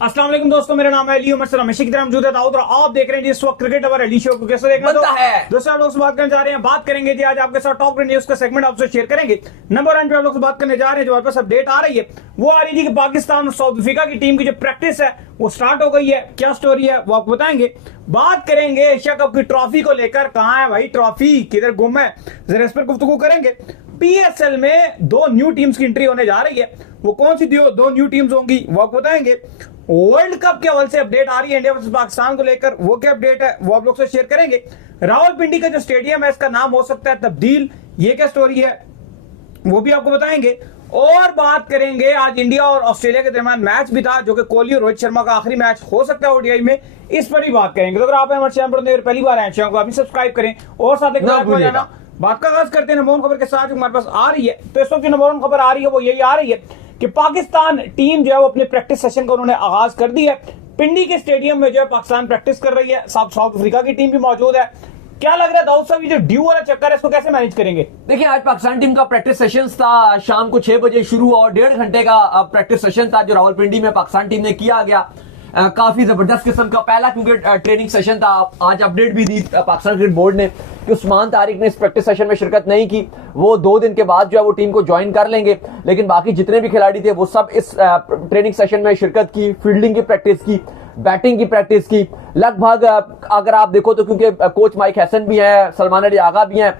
अस्सलाम वालेकुम दोस्तों, मेरा नाम है अली उमर सलाम हमेशा की तरह मौजूद है दाऊद और आप देख रहे हैं जिस वक्त क्रिकेट अवर अली शो को कैसे देखना बनता है। दोस्तों आप लोग से बात करने जा रहे हैं, बात करेंगे जी आज आपके साथ टॉप न्यूज का सेगमेंट आपसे शेयर करेंगे। नंबर 1 पे आप लोग से बात करने जा रहे हैं, जो हमारे पास अपडेट आ रही है वो आ रही थी कि पाकिस्तान और साउथ अफ्रीका की टीम की जो प्रैक्टिस है वो स्टार्ट हो गई है। क्या स्टोरी है वो आपको बताएंगे। बात करेंगे एशिया कप की ट्रॉफी को लेकर, कहां है भाई ट्रॉफी, किधर गुम है, जरा इस पर गुफ्तगू करेंगे। पीएसएल में 2 न्यू टीम्स की एंट्री होने जा रही है, वो कौन सी 2 न्यू टीम्स होंगी वो आपको बताएंगे। वर्ल्ड कप के हवाले से अपडेट आ रही है इंडिया वर्सेस पाकिस्तान को लेकर, वो क्या अपडेट है वो आप लोग से शेयर करेंगे। रावलपिंडी का जो स्टेडियम है इसका नाम हो सकता है तब्दील, ये क्या स्टोरी है वो भी आपको बताएंगे। और बात करेंगे आज इंडिया और ऑस्ट्रेलिया के दरमियान मैच भी था, जो कि कोहली और रोहित शर्मा का आखिरी मैच हो सकता है ओडीआई में, इस पर ही बात करेंगे। तो अगर आप हमारे चैनल पर पहली बार आए चैनल को अभी सब्सक्राइब करें और साथ एक लाइक हो जाना। बात का आगाज करते हैं नंबर 1 खबर के साथ, हमारे पास आ रही है। तो इस वक्त जो नंबर 1 खबर आ रही है वो यही आ रही है कि पाकिस्तान टीम जो है वो अपने प्रैक्टिस सेशन का उन्होंने आगाज कर दिया है। पिंडी के स्टेडियम में जो है पाकिस्तान प्रैक्टिस कर रही है, साउथ अफ्रीका की टीम भी मौजूद है। क्या लग रहा है दाऊद साहब, ये जो ड्यू वाला चक्कर है इसको कैसे मैनेज करेंगे? देखिए, आज पाकिस्तान टीम का प्रैक्टिस सेशन था, शाम को 6 बजे शुरू और 1.5 घंटे का प्रैक्टिस सेशन था जो रावलपिंडी में पाकिस्तान टीम ने किया गया। काफी जबरदस्त किस्म का पहला क्योंकि ट्रेनिंग सेशन था। आज अपडेट भी दी पाकिस्तान क्रिकेट बोर्ड ने कि उस्मान तारिक ने इस प्रैक्टिस सेशन में शिरकत नहीं की, वो 2 दिन के बाद जो है वो टीम को ज्वाइन कर लेंगे। लेकिन बाकी जितने भी खिलाड़ी थे वो सब इस ट्रेनिंग सेशन में शिरकत की, फील्डिंग की प्रैक्टिस की, बैटिंग की प्रैक्टिस की। लगभग अगर आप देखो तो क्योंकि कोच माइक हैसन भी है, सलमान अली आगा भी हैं,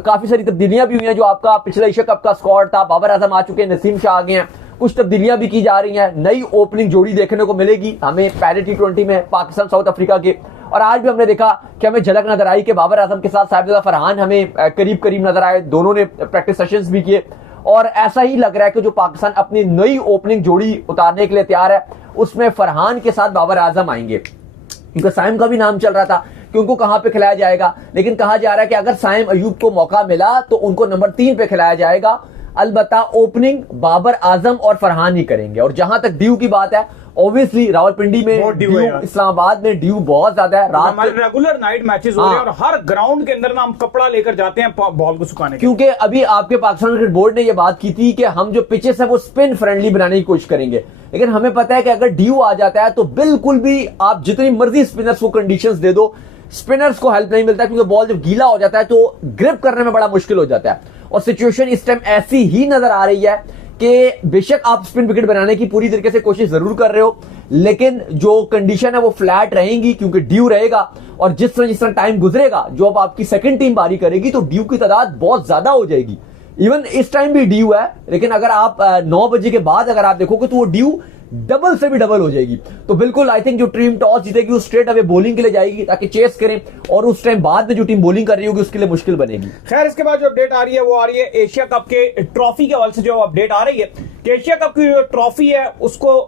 काफी सारी तब्दीलियां भी हुई हैं। जो आपका पिछले एशिया कप का स्क्वाड था, बाबर आजम आ चुके हैं, नसीम शाह आ गए हैं, कुछ तब्दीलियां भी की जा रही हैं। नई ओपनिंग जोड़ी देखने को मिलेगी हमें पहले T20 में पाकिस्तान साउथ अफ्रीका के। और आज भी हमने देखा कि हमें झलक नजर आई कि बाबर आजम के साथ साहिबजादा फरहान हमें करीब करीब नजर आए, दोनों ने प्रैक्टिस सेशंस भी किए। और ऐसा ही लग रहा है कि जो पाकिस्तान अपनी नई ओपनिंग जोड़ी उतारने के लिए तैयार है, उसमें फरहान के साथ बाबर आजम आएंगे। क्योंकि साइम का भी नाम चल रहा था कि उनको कहां पे खिलाया जाएगा, लेकिन कहा जा रहा है कि अगर साइम अयूब को मौका मिला तो उनको नंबर 3 पे खिलाया जाएगा। अलबत्ता ओपनिंग बाबर आजम और फरहान ही करेंगे। और जहां तक ड्यू की बात है, ऑब्वियसली रावलपिंडी में ड्यू, इस्लामाबाद में ड्यू बहुत ज्यादा है। रात हमारे रेगुलर नाइट मैचेस हो रहे हैं और हर ग्राउंड के अंदर ना हम कपड़ा लेकर जाते हैं बॉल को सुखाने, क्योंकि अभी आपके पाकिस्तान क्रिकेट बोर्ड ने यह बात की थी कि हम जो पिचेस है वो स्पिन फ्रेंडली बनाने की कोशिश करेंगे। लेकिन हमें पता है कि अगर ड्यू आ जाता है तो बिल्कुल भी आप जितनी मर्जी स्पिनर्स को कंडीशंस दे दो, स्पिनर्स को हेल्प नहीं मिलता, क्योंकि बॉल जब गीला हो जाता है तो ग्रिप करने में बड़ा मुश्किल हो जाता है। और सिचुएशन इस टाइम ऐसी ही नजर आ रही है कि बेशक आप स्पिन विकेट बनाने की पूरी तरीके से कोशिश जरूर कर रहे हो, लेकिन जो कंडीशन है वो फ्लैट रहेंगी क्योंकि ड्यू रहेगा। और जिस तरह टाइम गुजरेगा, जो अब आपकी सेकंड टीम बारी करेगी तो ड्यू की तादाद बहुत ज्यादा हो जाएगी। इवन इस टाइम भी ड्यू है, लेकिन अगर आप 9 बजे के बाद अगर आप देखोगे तो वो ड्यू डबल से भी डबल हो जाएगी। तो बिल्कुल आई थिंक जो टीम टॉस जीतेगी वो स्ट्रेट अवे बॉलिंग के लिए जाएगी ताकि चेस करें, और उस टाइम बाद में जो टीम बॉलिंग कर रही होगी उसके लिए मुश्किल बनेगी। खैर, इसके बाद जो अपडेट आ रही है वो आ रही है एशिया कप के ट्रॉफी के हवाले से। जो अपडेट आ रही है कि एशिया कप की जो ट्रॉफी है उसको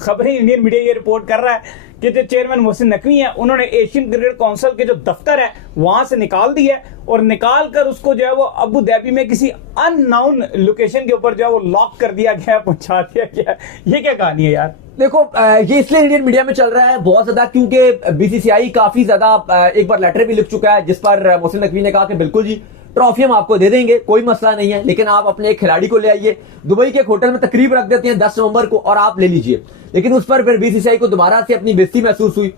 खबरें इंडियन मीडिया ये रिपोर्ट कर रहा है कि जो चेयरमैन मोहसिन नकवी है उन्होंने एशियन क्रिकेट काउंसिल के जो दफ्तर है वहां से निकाल दी है और निकाल कर उसको जो है वो अबू धाबी में किसी अननाउन लोकेशन के ऊपर जो है वो लॉक कर दिया गया, पहुंचा दिया गया। ये क्या कहानी है यार? देखो, ये इसलिए इंडियन मीडिया में चल रहा है बहुत ज्यादा क्योंकि बीसीसीआई काफी ज्यादा एक बार लेटर भी लिख चुका है जिस पर मोहसिन नकवी ने कहा कि बिल्कुल जी ट्रॉफी हम आपको दे देंगे, कोई मसला नहीं है, लेकिन आप अपने एक खिलाड़ी को ले आइए। दुबई के एक होटल में तकरीब रख देते हैं 10 नवंबर को और आप ले लीजिए। लेकिन उस पर फिर बीसीसीआई को दोबारा से अपनी बेइज्जती महसूस हुई।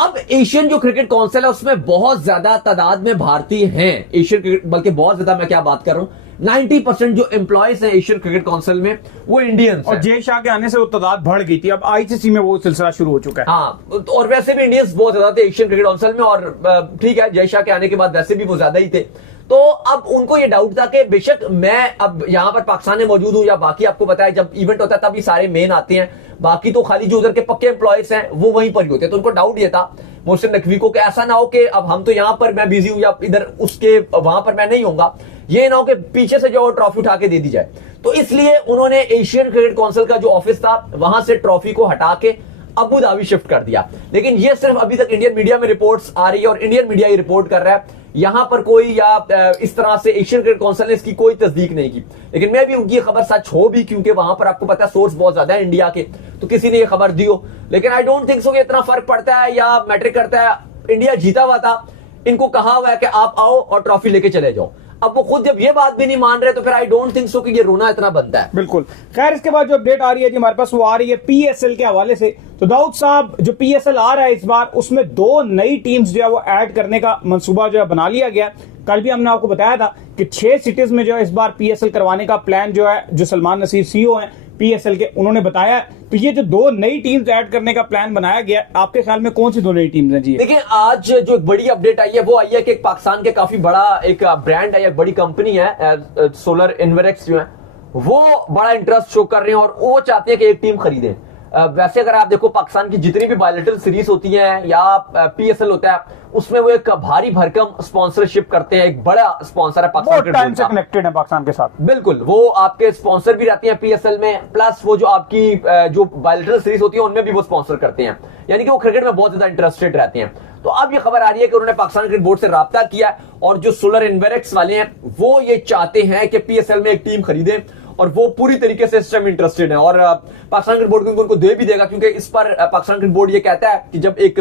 अब एशियन जो क्रिकेट काउंसिल है उसमें बहुत ज्यादा तादाद में भारतीय हैं। एशियन क्रिकेट, बल्कि बहुत ज्यादा, मैं क्या बात कर रहा हूं, 90% जो एम्प्लॉयज हैं एशियन क्रिकेट काउंसिल में वो इंडियंस और जय शाह के आने से वो तादाद बढ़ गई थी, अब आईसीसी में वो सिलसिला शुरू हो चुका है। हाँ, और वैसे भी इंडियंस बहुत ज्यादा थे एशियन क्रिकेट काउंसिल में, और ठीक है जय शाह के आने के बाद वैसे भी वो ज्यादा ही थे। तो अब उनको ये डाउट था कि बेशक मैं अब यहां पर पाकिस्तान में मौजूद हूं या बाकी, आपको पता है जब इवेंट होता है तभी सारे मेन आते हैं, बाकी तो खाली जो उधर के पक्के एम्प्लॉयज हैं वो वहीं पर ही होते हैं। तो उनको डाउट ये था मोहसिन नकवी को कि ऐसा ना हो कि अब हम तो यहां पर मैं बिजी हूं या इधर उसके वहां पर मैं नहीं होऊंगा, ये ना हो कि पीछे से जो ट्रॉफी उठा के दे दी जाए। तो इसलिए उन्होंने एशियन क्रिकेट काउंसिल का जो ऑफिस था वहां से ट्रॉफी को हटा के अबू धाबी शिफ्ट कर दिया। लेकिन ये सिर्फ अभी तक इंडियन मीडिया में रिपोर्ट्स आ रही है और इंडियन मीडिया ये रिपोर्ट कर रहा है, यहां पर कोई या इस तरह से एशियन क्रिकेट काउंसिल ने इसकी कोई तस्दीक नहीं की। लेकिन मैं भी उनकी खबर सच हो भी, क्योंकि वहां पर आपको पता है सोर्स बहुत ज्यादा है इंडिया के, तो किसी ने ये खबर दी हो। लेकिन आई डोंट थिंक सो कि इतना फर्क पड़ता है या मैटर करता है। इंडिया जीता हुआ था, इनको कहा हुआ है कि आप आओ और ट्रॉफी लेके चले जाओ। अब वो खुद जब ये बात भी नहीं मान रहे तो फिर आई डोंट थिंक सो कि ये रोना इतना बनता है। बिल्कुल। खैर, इसके बाद जो अपडेट आ रही है जी हमारे पास, वो आ रही है पीएसएल के हवाले से। तो दाऊद साहब, जो पीएसएल आ रहा है इस बार, उसमें 2 नई टीम्स जो है वो ऐड करने का मंसूबा जो है बना लिया गया। कल भी हमने आपको बताया था कि 6 सिटीज में जो है इस बार पीएसएल करवाने का प्लान जो है, जो सलमान नसीर सीईओ हैं पीएसएल के, उन्होंने बताया। तो ये जो 2 नई टीम्स ऐड करने का प्लान बनाया गया, आपके ख्याल में कौन सी 2 नई टीम्स हैं जी? देखिए, आज जो एक बड़ी अपडेट आई है वो आई है कि एक पाकिस्तान के काफी बड़ा एक ब्रांड है, एक बड़ी कंपनी है, सोलर इन्वेरेक्स जो है, वो बड़ा इंटरेस्ट शो कर रहे हैं और वो चाहते हैं कि एक टीम खरीदें। वैसे अगर आप देखो, पाकिस्तान की जितनी भी बायलैटरल सीरीज होती हैं या पीएसएल होता है, उसमें वो एक भारी भरकम स्पॉन्सरशिप करते हैं। एक बड़ा स्पॉन्सर है पाकिस्तान, बहुत टाइम से कनेक्टेड है पाकिस्तान के साथ। बिल्कुल, वो आपके स्पॉन्सर भी रहते हैं पीएसएल में, प्लस वो जो आपकी जो बायलैटरल सीरीज होती है उनमें भी वो स्पॉन्सर करते हैं, यानी कि वो क्रिकेट में बहुत ज्यादा इंटरेस्टेड रहते हैं। तो अब ये खबर आ रही है कि उन्होंने पाकिस्तान क्रिकेट बोर्ड से राब्ता किया और जो सोलर इन्वेरेक्स वाले हैं वो ये चाहते हैं कि पीएसएल में एक टीम खरीदें और वो पूरी तरीके से इस टाइम इंटरेस्टेड है। और पाकिस्तान क्रिकेट बोर्ड उनको दे भी देगा, क्योंकि इस पर पाकिस्तान क्रिकेट बोर्ड ये कहता है कि जब एक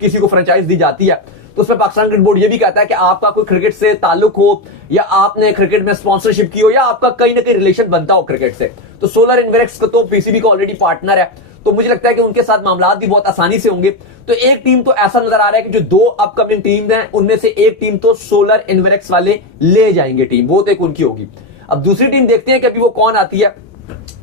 किसी को फ्रेंचाइज दी जाती है तो उसमें पाकिस्तान क्रिकेट बोर्ड ये भी कहता है कि आपका कोई क्रिकेट से ताल्लुक हो या आपने क्रिकेट में स्पॉन्सरशिप की हो या आपका कहीं ना कहीं रिलेशन बनता हो क्रिकेट से। तो सोलर इन्वेरेक्स तो पीसीबी का ऑलरेडी पार्टनर है, तो मुझे लगता है कि उनके साथ मामला भी बहुत आसानी से होंगे। तो एक टीम तो ऐसा नजर आ रहा है कि जो 2 अपकमिंग टीम हैं उनमें से एक टीम तो सोलर इन्वेरेक्स वाले ले जाएंगे टीम, वो तो एक उनकी होगी। अब दूसरी टीम देखते हैं कि अभी वो कौन आती है।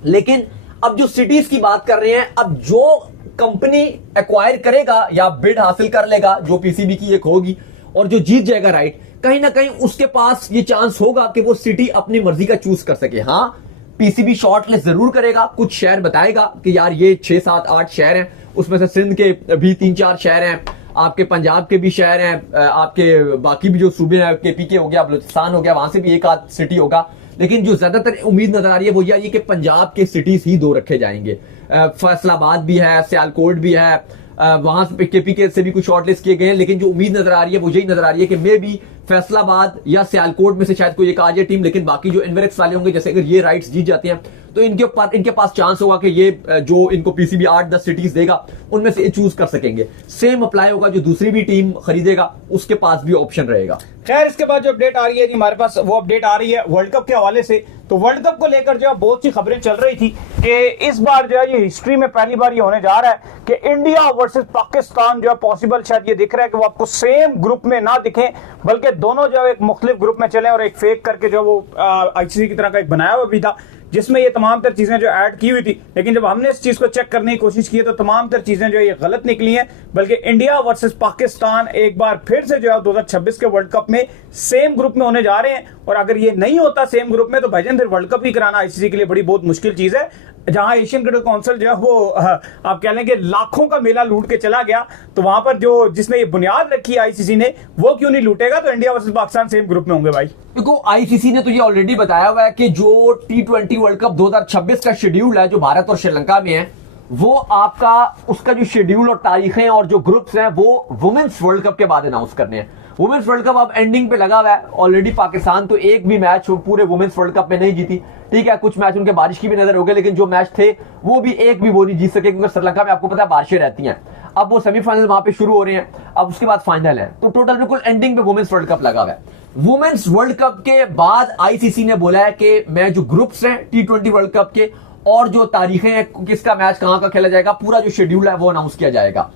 लेकिन अब जो सिटीज की बात कर रहे हैं, अब जो कंपनी एक्वायर करेगा या बिड हासिल कर लेगा जो पीसीबी की एक होगी और जो जीत जाएगा राइट, कहीं ना कहीं उसके पास ये चांस होगा कि वो सिटी अपनी मर्जी का चूज कर सके। हाँ, पीसीबी शॉर्टलिस्ट जरूर करेगा, कुछ शहर बताएगा कि यार ये 6, 7, 8 शहर हैं, उसमें से सिंध के भी 3-4 शहर हैं, आपके पंजाब के भी शहर हैं, आपके बाकी भी जो सूबे हैं, केपीके हो गया, बलूचिस्तान हो गया, वहां से भी एक आध सिटी होगा। लेकिन जो ज्यादातर उम्मीद नजर आ रही है वो यही कि पंजाब के सिटीज ही 2 रखे जाएंगे। फैसलाबाद भी है, सियालकोट भी है, वहां से केपीके से भी कुछ शॉर्टलिस्ट किए गए हैं। लेकिन जो उम्मीद नजर आ रही है वो यही नजर आ रही है कि मे बी फैसलाबाद या सियालकोट में से शायद कोई एक आ जाए टीम। लेकिन बाकी जो इन्वेरेक्स वाले होंगे, जैसे अगर ये राइट्स जीत जाते हैं तो इनके पास चांस होगा कि ये जो इनको पीसीबी 8-10 सिटीज देगा उनमें से चूज कर सकेंगे। सेम अप्लाई होगा, जो दूसरी भी टीम खरीदेगा उसके पास भी ऑप्शन रहेगा। खैर, इसके बाद जो अपडेट आ रही है जी हमारे पास, वो अपडेट आ रही है वर्ल्ड कप के हवाले से। तो वर्ल्ड कप को लेकर जो बहुत सी खबरें चल रही थी कि इस बार जो है ये हिस्ट्री में पहली बार ये होने जा रहा है कि इंडिया वर्सेस पाकिस्तान जो है पॉसिबल शायद ये दिख रहा है कि वो आपको सेम ग्रुप में ना दिखें, बल्कि दोनों जो है एक मुख्तलिफ ग्रुप में चले। और एक फेक करके जो वो आईसीसी की तरह का एक बनाया हुआ भी था जिसमें ये तमाम तर चीजें जो ऐड की हुई थी। लेकिन जब हमने इस चीज को चेक करने की कोशिश की तो तमाम तर चीजें जो ये गलत निकली हैं, बल्कि इंडिया वर्सेस पाकिस्तान एक बार फिर से जो है 2026 के वर्ल्ड कप में सेम ग्रुप में होने जा रहे हैं। और अगर ये नहीं होता सेम ग्रुप में तो भाईजान फिर वर्ल्ड कप ही कराना आईसीसी के लिए बड़ी बहुत मुश्किल चीज है। जहां एशियन क्रिकेट काउंसिल जो है वो आप कह लेंगे लाखों का मेला लूट के चला गया, तो वहां पर जो जिसने ये बुनियाद रखी आईसीसी ने वो क्यों नहीं लूटेगा। तो India versus Pakistan same group में होंगे भाई। देखो, आईसीसी ने तो ये ऑलरेडी बताया हुआ है कि जो T20 वर्ल्ड कप 2026 का शेड्यूल है जो भारत और श्रीलंका में है, वो आपका उसका जो शेड्यूल और तारीखें और जो ग्रुप्स हैं वो वुमेन्स वर्ल्ड कप के बाद अनाउंस करने हैं। वुमेन्स वर्ल्ड कप अब एंडिंग पे लगा हुआ है। ऑलरेडी पाकिस्तान तो एक भी मैच पूरे वुमेन्स वर्ल्ड कप में नहीं जीती, ठीक है, कुछ मैच उनके बारिश की भी नजर हो गए, लेकिन जो मैच थे वो भी एक भी वो नहीं जीत सके, क्योंकि श्रीलंका में आपको पता है बारिशें रहती हैं। अब वो सेमीफाइनल वहां पे शुरू हो रहे हैं, अब उसके बाद फाइनल है, तो टोटल बिल्कुल एंडिंग पे वुमेन्स वर्ल्ड कप लगा हुआ है। वुमेन्स वर्ल्ड कप के बाद आईसीसी ने बोला है कि मैं जो ग्रुप्स हैं T20 वर्ल्ड कप के और जो तारीखें हैं, किसका मैच कहां का खेला जाएगा, पूरा जो शेड्यूल है वो अनाउंस किया जाएगा।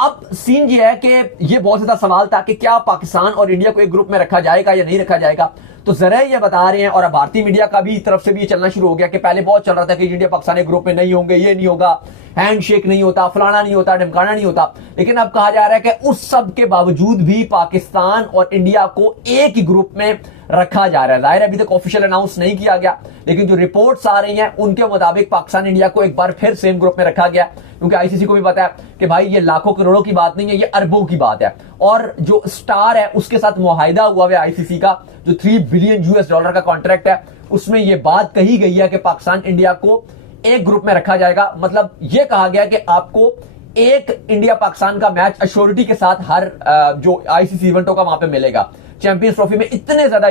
अब सीन ये है कि ये बहुत ज्यादा सवाल था कि क्या पाकिस्तान और इंडिया को एक ग्रुप में रखा जाएगा या नहीं रखा जाएगा। तो जरा ये बता रहे हैं, और अब भारतीय मीडिया का भी तरफ से भी ये चलना शुरू हो गया कि पहले बहुत चल रहा था कि इंडिया पाकिस्तान एक ग्रुप में नहीं होंगे, ये नहीं होगा, हैंडशेक नहीं होता, फलाना नहीं होता, ढमकाना नहीं होता। लेकिन अब कहा जा रहा है कि उस सब के बावजूद भी पाकिस्तान और इंडिया को एक ही ग्रुप में रखा जा रहा है। जाहिर अभी तक ऑफिशियल अनाउंस नहीं किया गया, लेकिन जो रिपोर्ट्स आ रही हैं उनके मुताबिक पाकिस्तान इंडिया को एक बार फिर सेम ग्रुप में रखा गया, क्योंकि आईसीसी को भी पता है कि भाई ये लाखों करोड़ों की बात नहीं है, ये अरबों की बात है। और जो स्टार है उसके साथ मुआहिदा हुआ है आईसीसी का, जो $3 बिलियन का कॉन्ट्रैक्ट है, उसमें ये बात कही गई है कि पाकिस्तान इंडिया को एक ग्रुप में रखा जाएगा। मतलब ये कहा गया कि आपको एक इंडिया पाकिस्तान का मैच अश्योरिटी के साथ हर जो आईसीसी इवेंटों का वहां पे मिलेगा। चैंपियंस ट्रॉफी में इतने ज्यादा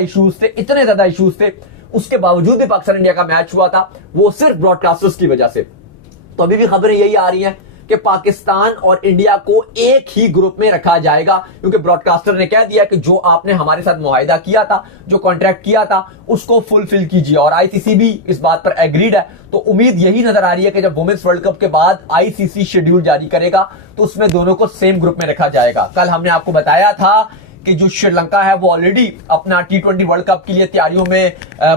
इश्यूज थे, उसके बावजूद भी पाकिस्तान इंडिया का मैच हुआ था, वो सिर्फ ब्रॉडकास्टर्स की वजह से। तो अभी भी खबरें यही आ रही हैं कि पाकिस्तान और इंडिया को एक ही ग्रुप में रखा जाएगा, क्योंकि ब्रॉडकास्टर ने कह दिया कि जो आपने हमारे साथ मुआहिदा किया था, जो कॉन्ट्रैक्ट किया था, उसको फुलफिल कीजिए। और आईसीसी भी इस बात पर एग्रीड है। तो उम्मीद यही नजर आ रही है कि जब वुमेन्स वर्ल्ड कप के बाद आईसीसी शेड्यूल जारी करेगा तो उसमें दोनों को सेम ग्रुप में रखा जाएगा। कल हमने आपको बताया था कि जो श्रीलंका है वो ऑलरेडी अपना T20 वर्ल्ड कप के लिए तैयारियों में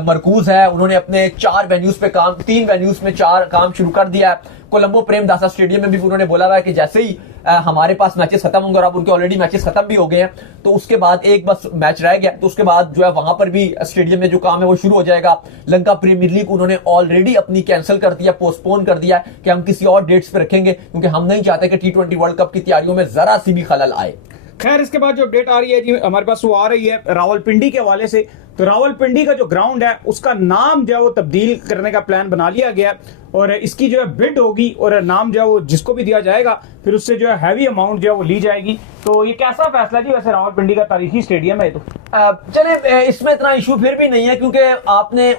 मरकूज है। उन्होंने अपने 3 वेन्यूज में काम शुरू कर दिया है। कोलंबो प्रेमदासा स्टेडियम में भी उन्होंने बोला हुआ है कि जैसे ही हमारे पास मैचेस खत्म होंगे, और अब उनके ऑलरेडी मैचेस खत्म भी हो गए हैं, तो उसके बाद एक बस मैच रह गया, तो उसके बाद जो है वहां पर भी स्टेडियम में जो काम है वो शुरू हो जाएगा। लंका प्रीमियर लीग उन्होंने ऑलरेडी अपनी कैंसिल कर दिया, पोस्टपोन कर दिया कि हम किसी और डेट्स पे रखेंगे, क्योंकि हम नहीं चाहते कि T20 वर्ल्ड कप की तैयारियों में जरा सी भी खलल आए। खैर, इसके बाद जो अपडेट आ रही है जी हमारे पास वो आ रही है रावलपिंडी के हवाले से। तो रावलपिंडी का जो ग्राउंड है उसका नाम जो है वो तब्दील करने का प्लान बना लिया गया, और इसकी जो है बिड होगी और नाम जो है वो जिसको भी दिया जाएगा फिर उससे जो है हैवी अमाउंट जो है वो ली जाएगी। तो ये कैसा फैसला जी? वैसे रावलपिंडी का तारीखी स्टेडियम है। तो चले, इसमें इतना इशू फिर भी नहीं है, क्योंकि आपने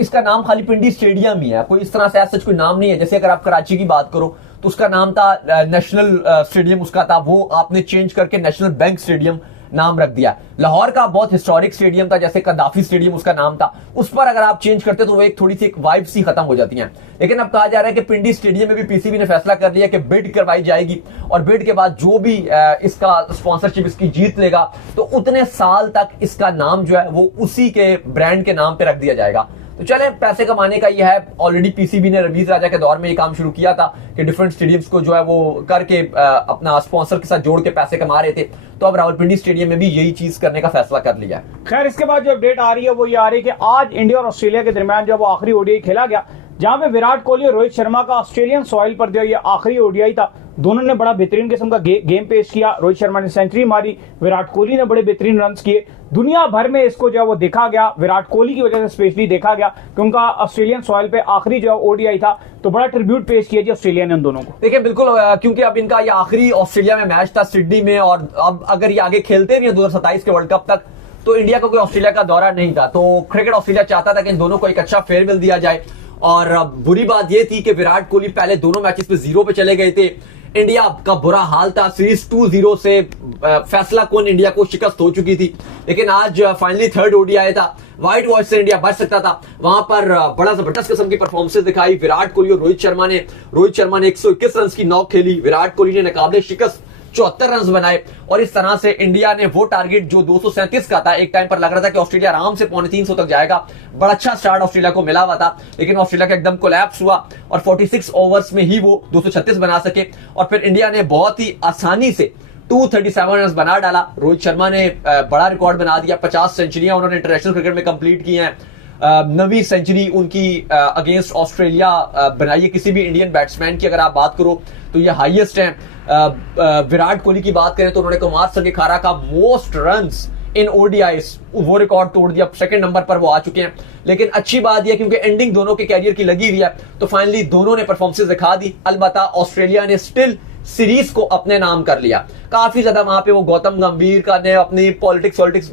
इसका नाम खाली पिंडी स्टेडियम ही है, कोई इस तरह से सच कोई नाम नहीं है। जैसे अगर आप कराची की बात करो तो उसका नाम था नेशनल स्टेडियम, उसका था, वो आपने चेंज करके नेशनल बैंक स्टेडियम नाम रख दिया। लाहौर का बहुत हिस्टोरिक स्टेडियम था, जैसे कद्दाफी स्टेडियम उसका नाम था, उस पर अगर आप चेंज करते तो वो एक थोड़ी सी वाइब सी खत्म हो जाती है। लेकिन अब कहा जा रहा है कि पिंडी स्टेडियम में भी पीसीबी ने फैसला कर लिया कि बिड करवाई जाएगी, और बिड के बाद जो भी इसका स्पॉन्सरशिप इसकी जीत लेगा तो उतने साल तक इसका नाम जो है वो उसी के ब्रांड के नाम पे रख दिया जाएगा। तो चले, पैसे कमाने का ये है। ऑलरेडी पीसीबी ने रवीज राजा के दौर में ये काम शुरू किया था कि डिफरेंट स्टेडियम्स को जो है वो करके अपना स्पॉन्सर के साथ जोड़ के पैसे कमा रहे थे। तो अब रावलपिंडी स्टेडियम में भी यही चीज करने का फैसला कर लिया। खैर, इसके बाद जो अपडेट आ रही है वो ये आ रही है कि आज इंडिया और ऑस्ट्रेलिया के दरमियान जो वो आखिरी ओडीआई खेला गया, जहां पे विराट कोहली और रोहित शर्मा का ऑस्ट्रेलियन सॉइल पर जो ये आखिरी ओडीआई था, दोनों ने बड़ा बेहतरीन किस्म का गेम पेश किया। रोहित शर्मा ने सेंचुरी मारी, विराट कोहली ने बड़े बेहतरीन रन्स किए। दुनिया भर में इसको जो है वो देखा गया, विराट कोहली की वजह से स्पेशली देखा गया कि उनका ऑस्ट्रेलियन सॉइल पे आखिरी जो ओडीआई था, तो बड़ा ट्रिब्यूट पेश किया जी ऑस्ट्रेलिया ने उन दोनों को। देखिए, बिल्कुल, क्योंकि अब इनका ये आखिरी ऑस्ट्रेलिया में मैच था सिडनी में, और अब अगर ये आगे खेलते भी हैं 2027 के वर्ल्ड कप तक, तो इंडिया को कोई ऑस्ट्रेलिया का दौरा नहीं था। तो क्रिकेट ऑस्ट्रेलिया चाहता था कि इन दोनों को एक अच्छा फेयरवेल दिया जाए। और बुरी बात यह थी कि विराट कोहली पहले दोनों मैचेस पे 0 पे चले गए थे। इंडिया का बुरा हाल था, सीरीज 2-0 से फैसला कौन इंडिया को शिकस्त हो चुकी थी। लेकिन आज फाइनली 3rd ओडीआई था, व्हाइट वॉश से इंडिया बच सकता था। वहां पर बड़ा जबरदस्त किस्म की परफॉर्मेंस दिखाई विराट कोहली और रोहित शर्मा ने 121 रन की नॉक खेली, विराट कोहली ने नाकाबिले शिकस्त 74 रन बनाए, और इस तरह से इंडिया ने वो टारगेट जो 237 का था, एक टाइम पर लग रहा था कि ऑस्ट्रेलिया आराम से 350 तक जाएगा, बड़ा अच्छा स्टार्ट ऑस्ट्रेलिया को मिला हुआ था, लेकिन ऑस्ट्रेलिया का एकदम कोलैप्स हुआ और 46 ओवर्स में ही वो 236 बना सके। और फिर इंडिया ने बहुत ही आसानी से 237 रन बना डाला। रोहित शर्मा ने बड़ा रिकॉर्ड बना दिया, 50 सेंचुरियां उन्होंने इंटरनेशनल क्रिकेट में कंप्लीट की हैं। 9वीं सेंचुरी उनकी अगेंस्ट ऑस्ट्रेलिया बनाई है किसी भी इंडियन बैट्समैन की, अगर आप बात करो तो ये हाईएस्ट है। विराट कोहली की बात करें तो उन्होंने कुमार संगकारा का मोस्ट रन्स इन ओडीआईस वो रिकॉर्ड तोड़ दिया, 2nd नंबर पर वो आ चुके हैं। लेकिन अच्छी बात यह, क्योंकि एंडिंग दोनों के कैरियर की लगी हुई है, तो फाइनली दोनों ने परफॉर्मेंसेस दिखा दी। अलबत्ता ऑस्ट्रेलिया ने स्टिल सीरीज को अपने नाम कर लिया। काफी ज्यादा वहां पे वो गौतम गंभीर का ने अपनी पॉलिटिक्स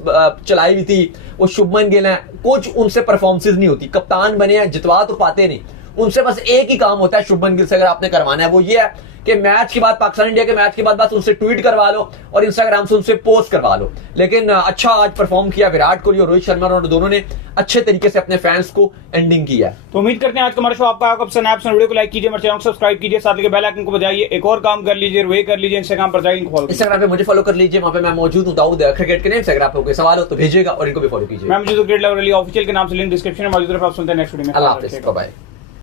चलाई हुई थी, वो शुभमन गिल हैं, कुछ उनसे परफॉर्मेंसेस नहीं होती। कप्तान बने हैं, जितवा तो पाते नहीं, उनसे बस एक ही काम होता है शुभमन गिल से अगर आपने करवाना है, वो ये है कि मैच के बाद, पाकिस्तान इंडिया के मैच के बाद बस उनसे ट्वीट करवा लो और इंस्टाग्राम से उनसे पोस्ट करवा लो। लेकिन अच्छा आज परफॉर्म किया विराट कोहली और रोहित शर्मा, और दोनों ने अच्छे तरीके से अपने फैंस को एंडिंग किया। तो उम्मीद करते हैं आज का हमारा शो आपका वीडियो को लाइक कीजिए, हमारे चैनल को सब्सक्राइब कीजिए, साथ ही बेल आइकन को बजाइए। एक और काम कर लीजिए, वे कर लीजिए, इंस्टाग्राम पर जाइए, फॉलो इंस्टाग्राम पे मुझे फॉलो कर लीजिए, वहां पे मैं मौजूद हूं दाऊद क्रिकेट के नेम से। अगर आपको कोई सवाल हो तो भेजिएगा और इनको भी फॉलो कीजिए। मैं मौजूद क्रिकेट लवर अली ऑफिशियल के नाम से लिंक डिस्क्रिप्शन में मौजूद है। आप सुनते हैं नेक्स्ट वीडियो में। अल्लाह हाफिज़, बाय बाय।